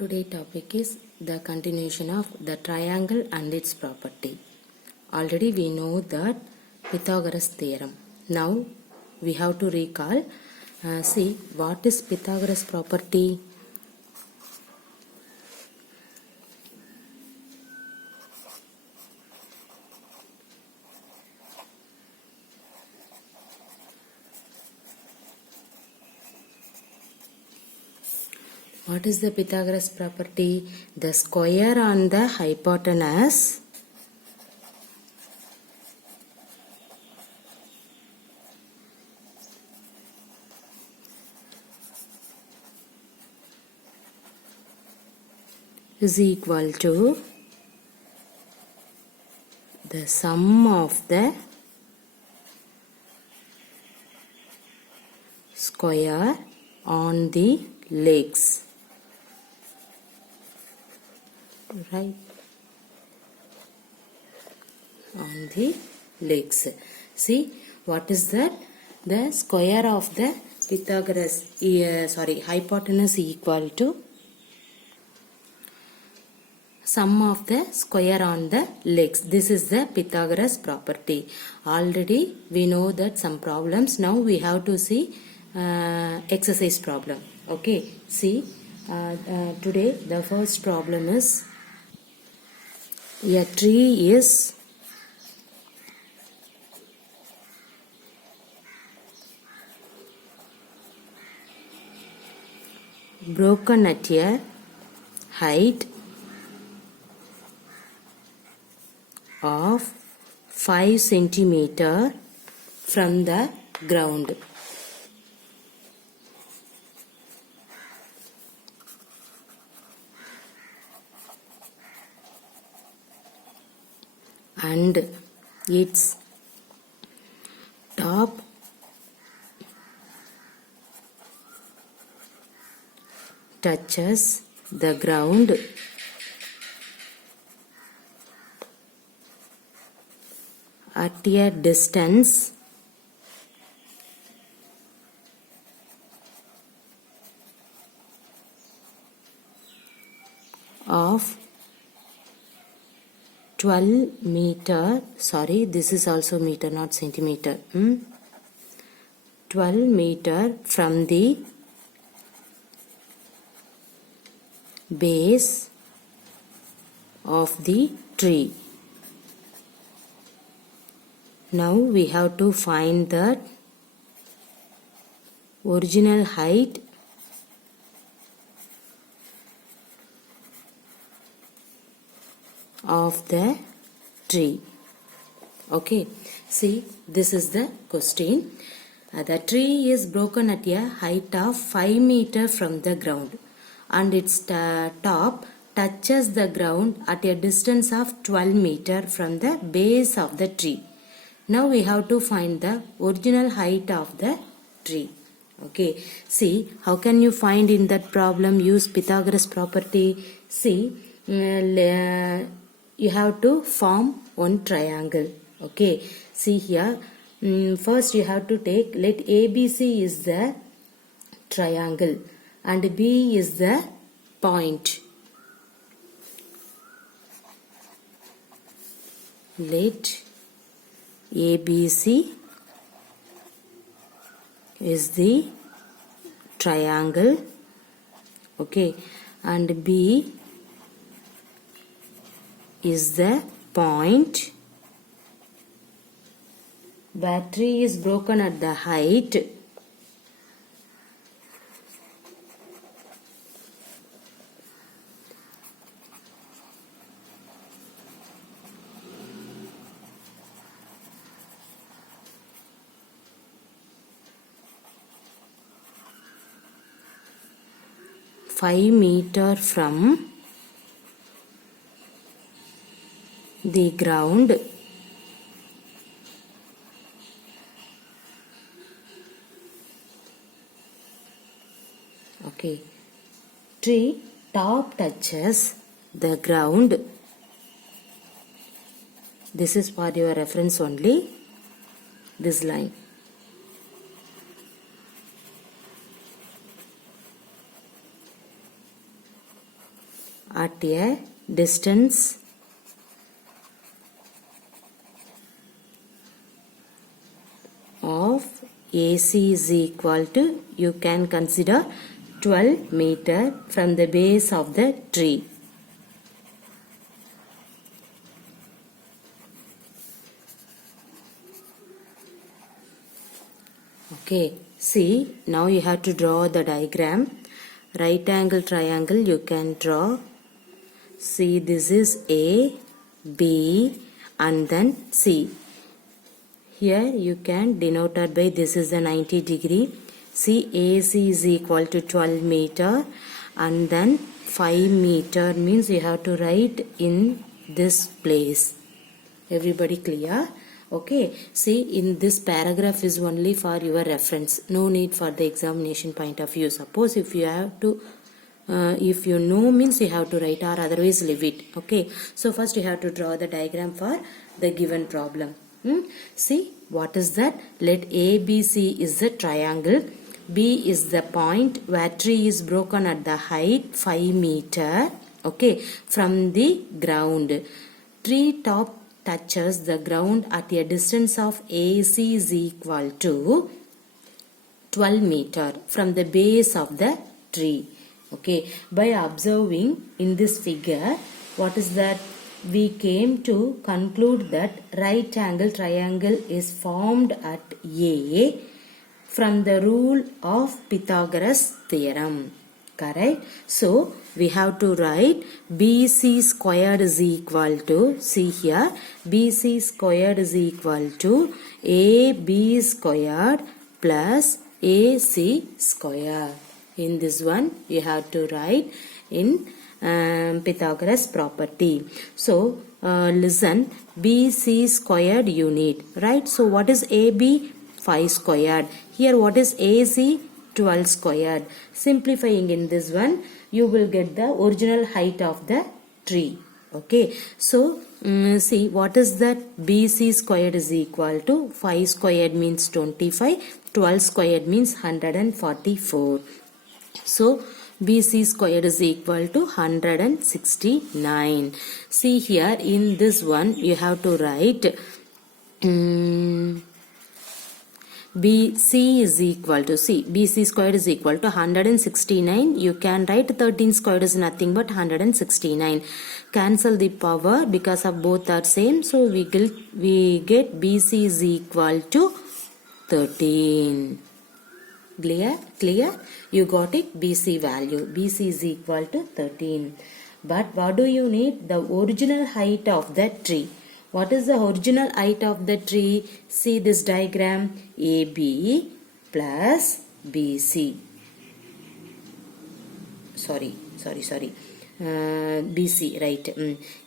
Today topic is the continuation of the triangle and its property. Already we know that Pythagoras theorem. Now we have to recall. See what is Pythagoras property. What is the Pythagoras property? The square on the hypotenuse is equal to the sum of the square on the legs. Right, on the legs. See what is that? The square of the Pythagoras hypotenuse equal to sum of the square on the legs. This is the Pythagoras property. Already we know that some problems. Now we have to see exercise problem. Okay, see today the first problem is a tree is broken at a height of 5 centimeter from the ground. And its top touches the ground at a distance of 12 meter, this is also meter not centimeter, 12 meter from the base of the tree. Now we have to find the original height of the tree. Okay, see this is the question. The tree is broken at a height of 5 meter from the ground and its top touches the ground at a distance of 12 meter from the base of the tree. Now we have to find the original height of the tree. Okay, see how can you find in that problem? Use Pythagoras property. See you have to form one triangle. Okay, see here first you have to take, let ABC is the triangle and B is the point. Let ABC is the triangle, okay, and B is the point. The tree is broken at the height (5 meter from the ground). Okay, tree top touches the ground. This is for your reference only, this line. at a distance of AC is equal to, you can consider 12 meter from the base of the tree. Okay, see, now you have to draw the diagram. Right angle triangle you can draw. See, this is A, B and then C. Here you can denote it by, this is the 90 degree. See, AC is equal to 12 meter and then 5 meter means you have to write in this place. Everybody clear? Okay, see, in this paragraph is only for your reference. No need for the examination point of view. Suppose if you have to if you know means you have to write, or otherwise leave it. Okay, so first you have to draw the diagram for the given problem. See, what is that? Let ABC is the triangle. B is the point where tree is broken at the height 5 meter. Okay, from the ground. Tree top touches the ground at a distance of AC is equal to 12 meter from the base of the tree. Okay, by observing in this figure, what is that? We came to conclude that right angle triangle is formed at A from the rule of Pythagoras theorem. Correct? So, we have to write BC squared is equal to, see here, BC squared is equal to AB squared plus AC squared. In this one, you have to write in Pythagoras property. So, listen, BC squared unit, right? So, what is AB? 5 squared. Here, what is AC? 12 squared. Simplifying in this one, you will get the original height of the tree. Okay. So, see, what is that? BC squared is equal to 5 squared means 25. 12 squared means 144. So, BC squared is equal to 169. See here, in this one, you have to write BC is equal to, see, BC squared is equal to 169. You can write 13 squared is nothing but 169. Cancel the power because of both are same. So, we get BC is equal to 13. Clear? You got it? BC value. BC is equal to 13. But what do you need? The original height of the tree. What is the original height of the tree? See this diagram. AB plus BC. Sorry. BC, right.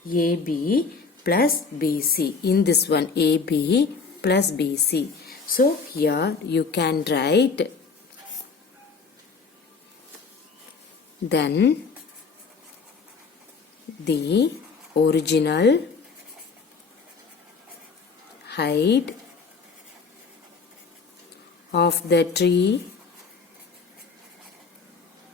AB plus BC. In this one, AB plus BC. So, here you can write, then the original height of the tree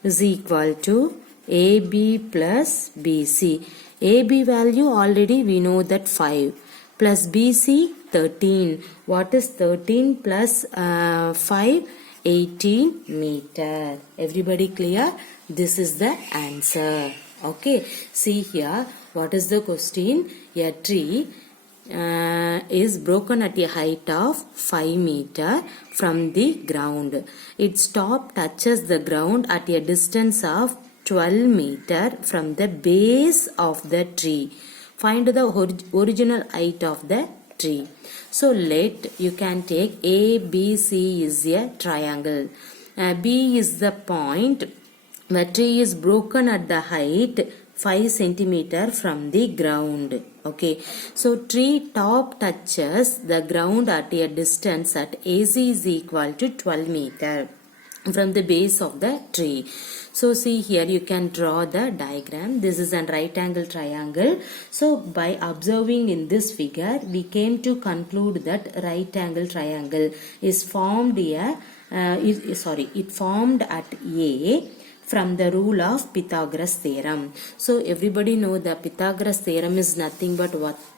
is equal to AB plus BC. AB value already we know that 5 plus BC 13. What is 13 plus 5? 18 meter. Everybody clear? This is the answer. Okay. See here. What is the question? A tree is broken at a height of 5 meter from the ground. Its top touches the ground at a distance of 12 meter from the base of the tree. Find the original height of the tree. So, you can take A, B, C is a triangle. B is the point where tree is broken at the height 5 centimeter from the ground. Okay. So, tree top touches the ground at a distance at AC is equal to 12 meter from the base of the tree. So, see here you can draw the diagram. This is a right angle triangle. So, by observing in this figure, we came to conclude that right angle triangle is formed it formed at A from the rule of Pythagoras theorem. So everybody know the Pythagoras theorem is nothing but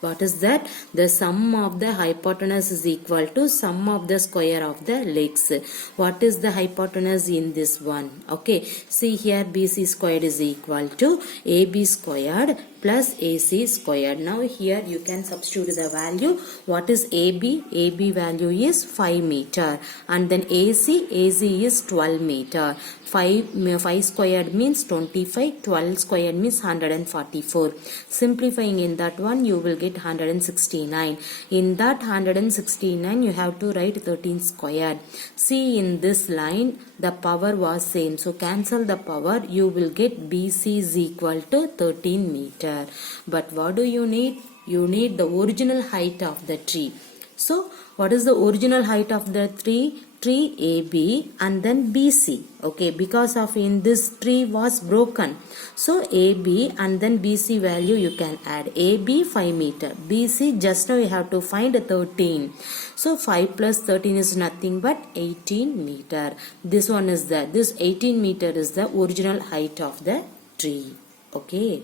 what is that? The sum of the hypotenuse is equal to sum of the square of the legs. What is the hypotenuse in this one? Okay, see here, BC squared is equal to AB squared plus AC squared. Now here you can substitute the value. What is AB? AB value is 5 meter, and then AC is 12 meter. 5 squared means 25, 12 squared means 144. Simplifying in that one, you will get 169. In that 169, you have to write 13 squared. See, in this line, the power was same. So cancel the power, you will get BC is equal to 13 meter. But what do you need? You need the original height of the tree. So what is the original height of the tree? Tree AB and then BC. Okay, because of in this tree was broken. So AB and then BC value you can add. AB 5 meter. BC just now you have to find 13. So 5 plus 13 is nothing but 18 meter. This one is this 18 meter is the original height of the tree. Okay.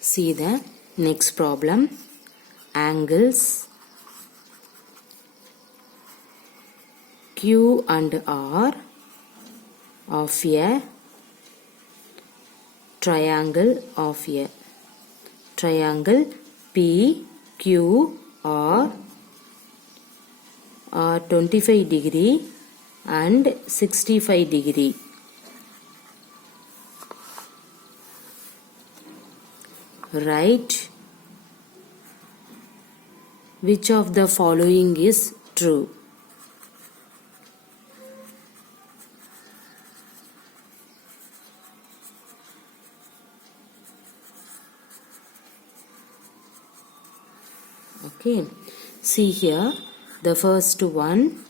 See the next problem. Angles Q and R of a triangle P, Q, R are 25 degree and 65 degree. Write which of the following is true. Okay, see here, the first one,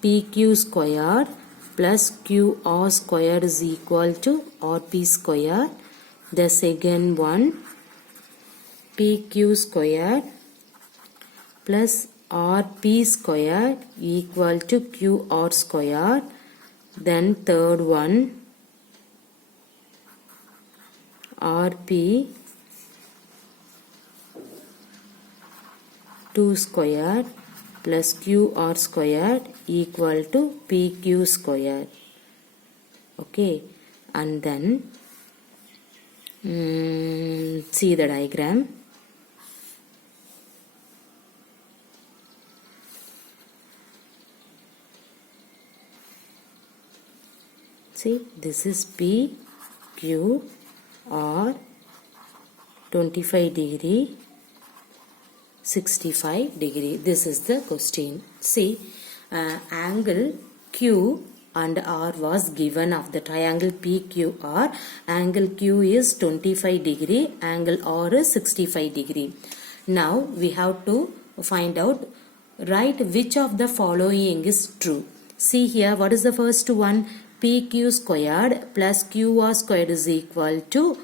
PQ squared plus QR squared is equal to RP squared. The second one, PQ squared plus RP squared equal to QR squared. Then third one, RP 2 squared plus QR squared equal to PQ squared. Okay, and then see the diagram. See, this is P, Q, R, 25 degree, 65 degree. This is the question. See, angle Q and R was given of the triangle PQR. Angle Q is 25 degree, angle R is 65 degree. Now we have to find out, write which of the following is true. See here, what is the first one? PQ squared plus QR squared is equal to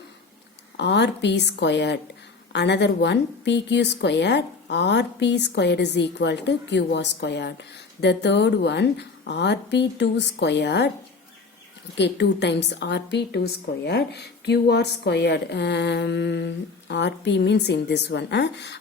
RP squared. Another one, PQ squared, RP squared is equal to QR squared. The third one, RP2 squared, okay, 2 times RP2 squared, QR squared, RP means in this one,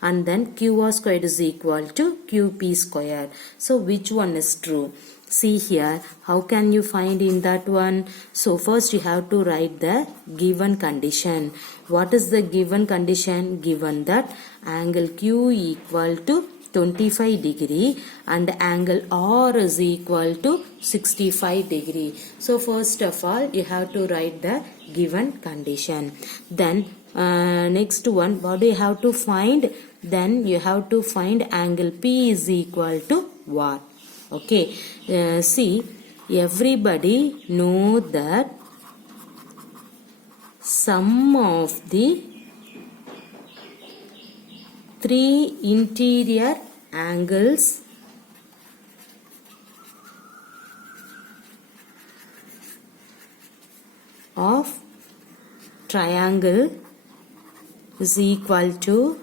and then QR squared is equal to QP squared. So which one is true? See here, how can you find in that one? So first you have to write the given condition. What is the given condition? Given that angle Q equal to 25 degree and angle R is equal to 65 degree. So first of all you have to write the given condition. Then next one, what do you have to find? Then you have to find angle P is equal to what? Okay, see, everybody know that sum of the 3 interior angles of triangle is equal to,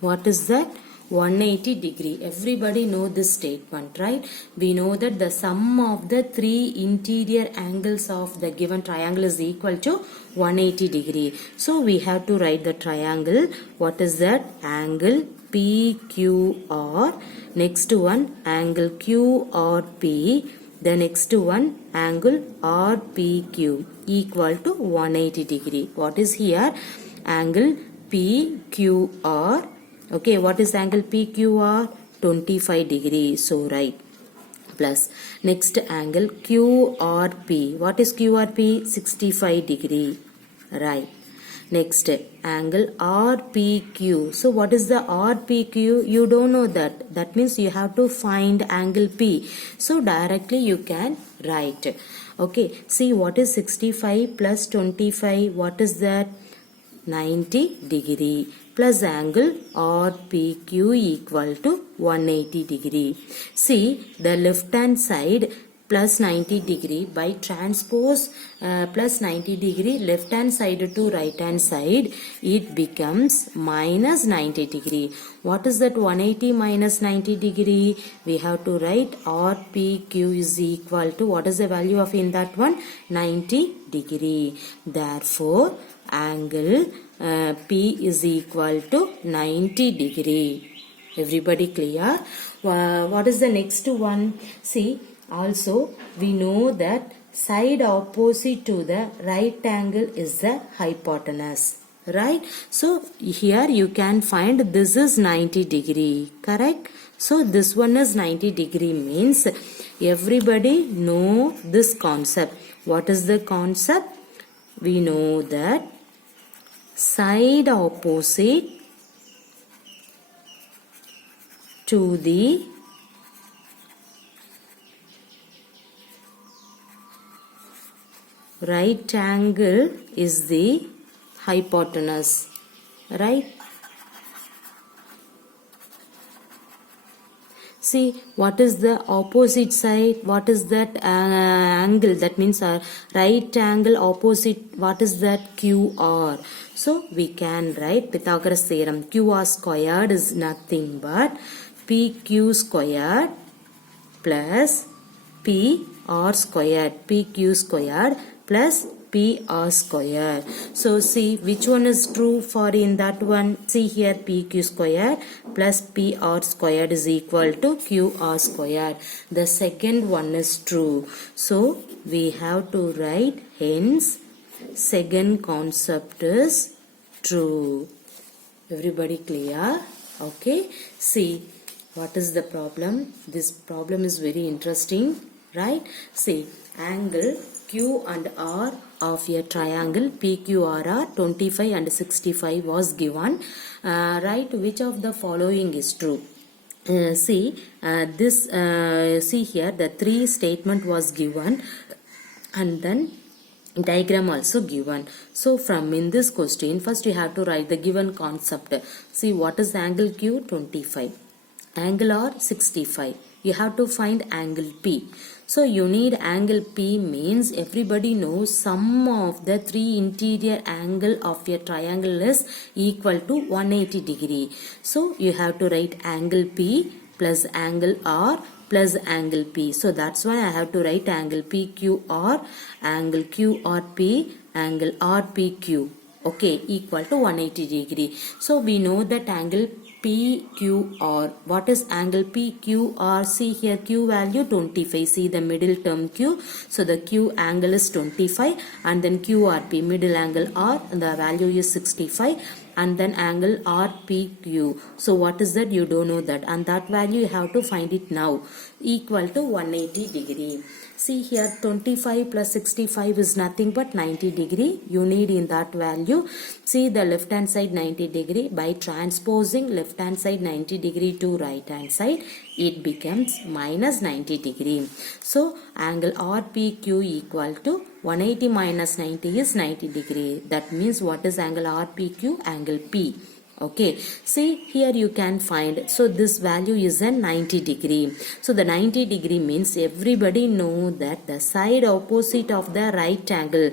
what is that? 180 degree. Everybody know this statement, right? We know that the sum of the three interior angles of the given triangle is equal to 180 degree. So we have to write the triangle. What is that? Angle PQR. Next one, angle QRP. The next one, angle RPQ equal to 180 degree. What is here? Angle PQR. Okay, what is angle PQR? 25 degree. So right. Plus next angle QRP. What is QRP? 65 degree. Right. Next angle RPQ. So what is the RPQ? You don't know that. That means you have to find angle P. So directly you can write. Okay. See what is 65 plus 25? What is that? 90 degree. Plus angle RPQ equal to 180 degree. See the left hand side plus 90 degree by transpose plus 90 degree left hand side to right hand side, it becomes minus 90 degree. What is that 180 minus 90 degree? We have to write RPQ is equal to, what is the value of in that one? 90 degree. Therefore angle P is equal to 90 degree. Everybody clear? What is the next one? See, also we know that side opposite to the right angle is the hypotenuse, right? So here you can find this is 90 degree, correct? So this one is 90 degree means everybody know this concept. What is the concept? We know that side opposite to the right angle is the hypotenuse, right? See what is the opposite side? What is that angle? That means right angle opposite. What is that? QR. So we can write Pythagoras theorem. QR squared is nothing but PQ squared plus PR squared. PQ squared plus PR square. So see which one is true for in that one. See here PQ square plus PR squared is equal to QR square. The second one is true. So we have to write hence second concept is true. Everybody clear? Okay. See what is the problem? This problem is very interesting, right? See angle Q and R of a triangle PQR are 25 and 65 was given. Right, which of the following is true? See here the three statement was given and then diagram also given. So from in this question first you have to write the given concept. See what is angle Q? 25. Angle R? 65. You have to find angle P. So you need angle P means everybody knows sum of the three interior angle of a triangle is equal to 180 degree. So you have to write angle P plus angle R plus angle P. So that's why I have to write angle PQR, angle QRP, angle RPQ. Okay, equal to 180 degree. So we know that angle PQR. What is angle PQR? See here Q value 25. See the middle term Q. So the Q angle is 25 and then QRP middle angle R and the value is 65 and then angle RPQ. So what is that? You don't know that and that value you have to find it now equal to 180 degree. See here 25 plus 65 is nothing but 90 degree. You need in that value. See the left hand side 90 degree. By transposing left hand side 90 degree to right hand side, it becomes minus 90 degree. So angle RPQ equal to 180 minus 90 is 90 degree. That means what is angle RPQ? Angle P. Okay, see here you can find, so this value is a 90 degree. So the 90 degree means everybody know that the side opposite of the right angle,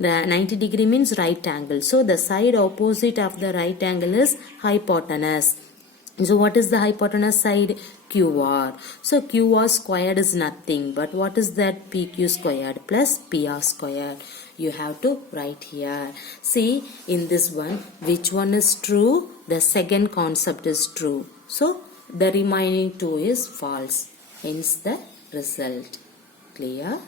the 90 degree means right angle. So the side opposite of the right angle is hypotenuse. So what is the hypotenuse side? QR. So QR squared is nothing but what is that? PQ squared plus PR squared. You have to write here. See, in this one, which one is true? The second concept is true. So the remaining two is false. Hence the result. Clear?